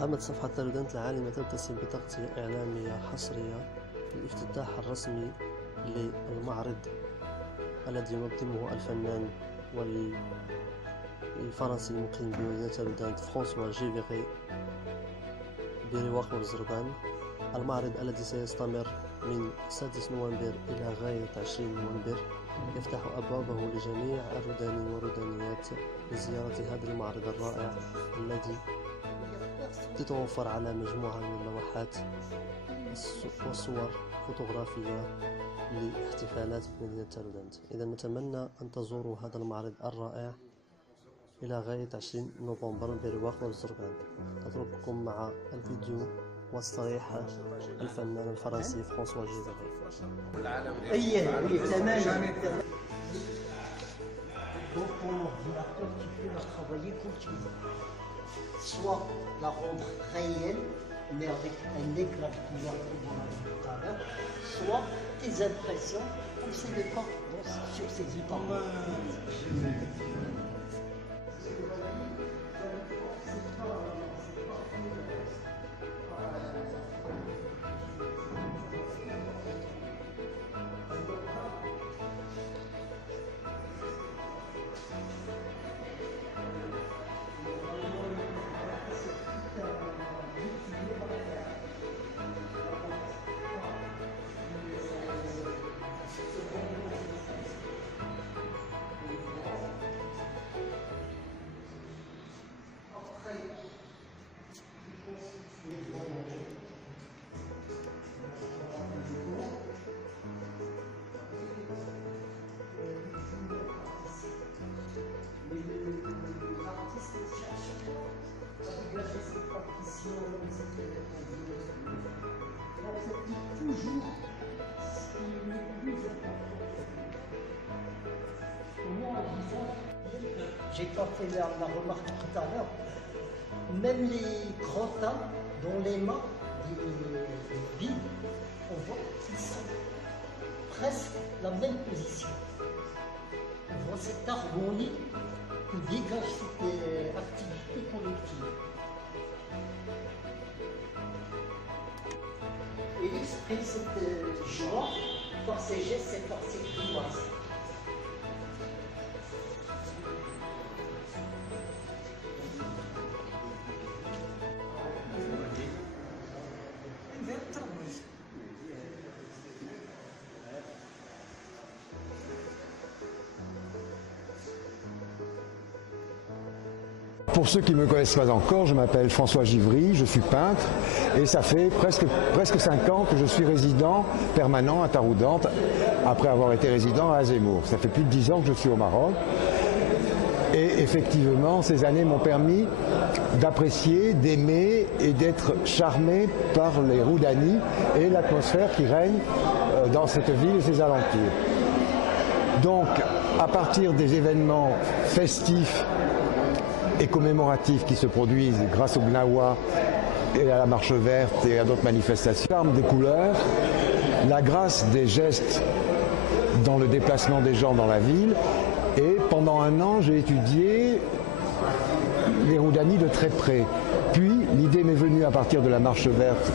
قامت صفحة تالودانت العالمية تتسم بتغطية إعلامية حصرية للافتتاح الرسمي للمعرض الذي ينظمه الفنان والفرنسي المقيم بمدينة تالودانت فرانسوا جيفيغي برواق والزرقان. المعرض الذي سيستمر من 6 نوفمبر إلى غاية 20 نوفمبر يفتح أبوابه لجميع الرودانيين والرودانيات لزيارة هذا المعرض الرائع الذي تتوفر على مجموعة من اللوحات والصور فوتوغرافية لاحتفالات بمدينة تالودانت. إذا نتمنى أن تزوروا هذا المعرض الرائع إلى غاية 20 نوفمبر برواق والزرقان. أترككم مع الفيديو والتصريح الفنان الفرنسي فرانسوا جيفيغي. Soit la rendre réelle, mais avec un éclat de couleur comme on a vu tout à l'heure, soit tes impressions, comme c'est le cas sur ces images. J'ai pas fait la remarque tout à l'heure, même les grands tas dans les mains des billes, on voit qu'ils sont presque la même position. On voit cette harmonie que dégage cette activité collective. Et il exprime cette joie par ses gestes et par ses grimaces. Pour ceux qui ne me connaissent pas encore, je m'appelle François Givry, je suis peintre et ça fait presque 5 ans que je suis résident permanent à Taroudante après avoir été résident à Zemmour. Ça fait plus de 10 ans que je suis au Maroc et effectivement ces années m'ont permis d'apprécier, d'aimer et d'être charmé par les Roudanies et l'atmosphère qui règne dans cette ville et ses alentours. Donc à partir des événements festifs et commémoratifs qui se produisent grâce au Gnawa et à la Marche Verte et à d'autres manifestations. L'arme des couleurs, la grâce des gestes dans le déplacement des gens dans la ville. Et pendant 1 an, j'ai étudié les Roudanies de très près. Puis l'idée m'est venue à partir de la Marche Verte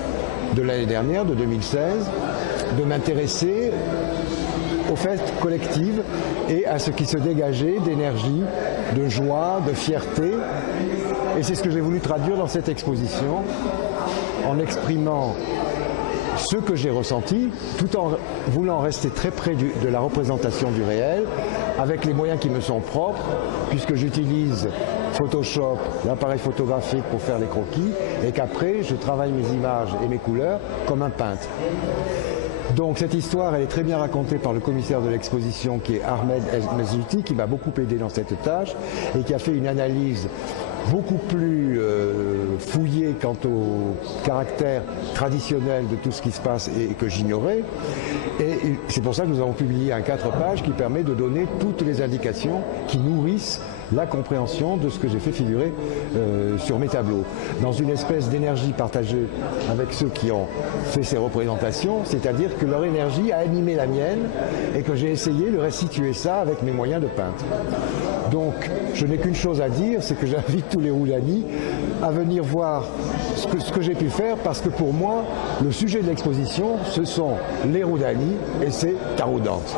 de l'année dernière, de 2016, de m'intéresser aux fêtes collectives et à ce qui se dégageait d'énergie, de joie, de fierté. Et c'est ce que j'ai voulu traduire dans cette exposition, en exprimant ce que j'ai ressenti, tout en voulant rester très près de la représentation du réel, avec les moyens qui me sont propres, puisque j'utilise Photoshop, l'appareil photographique pour faire les croquis, et qu'après je travaille mes images et mes couleurs comme un peintre. Donc cette histoire, elle est très bien racontée par le commissaire de l'exposition qui est Ahmed El-Mezouti, qui m'a beaucoup aidé dans cette tâche et qui a fait une analyse beaucoup plus fouillée quant au caractère traditionnel de tout ce qui se passe et que j'ignorais. Et c'est pour ça que nous avons publié un 4 pages qui permet de donner toutes les indications qui nourrissent la compréhension de ce que j'ai fait figurer sur mes tableaux. Dans une espèce d'énergie partagée avec ceux qui ont fait ces représentations, c'est-à-dire que leur énergie a animé la mienne et que j'ai essayé de restituer ça avec mes moyens de peintre. Donc, je n'ai qu'une chose à dire, c'est que j'invite tous les Roudani à venir voir ce que j'ai pu faire, parce que pour moi, le sujet de l'exposition, ce sont les Roudani et c'est Taroudante.